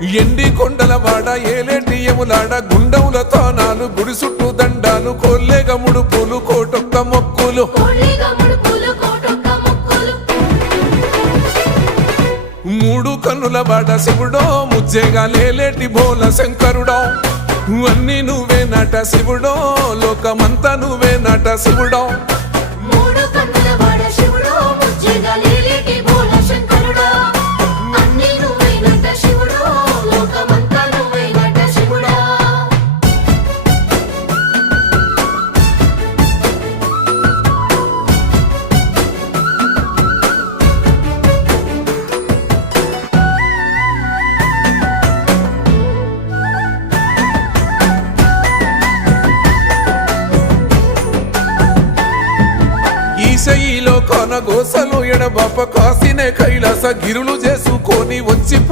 ఎండి కొండల వాడ ఏలేటి యములాడ గుండముల తానాలు గుడి చుట్టూ దండాలు కొల్లేగ ముడుపులు కోటొక్క మొక్కులు మూడు కన్నుల వాడ శివుడో ముజ్జేగా లేలేటి భోల శంకరుడో అన్ని నువ్వే నట శివుడో లోకమంతా నువ్వే నట శివుడో ఈశయిలో కొన గోసలు ఎడబాప కాసినే కైలాస గిరులు చేసుకొని వచ్చి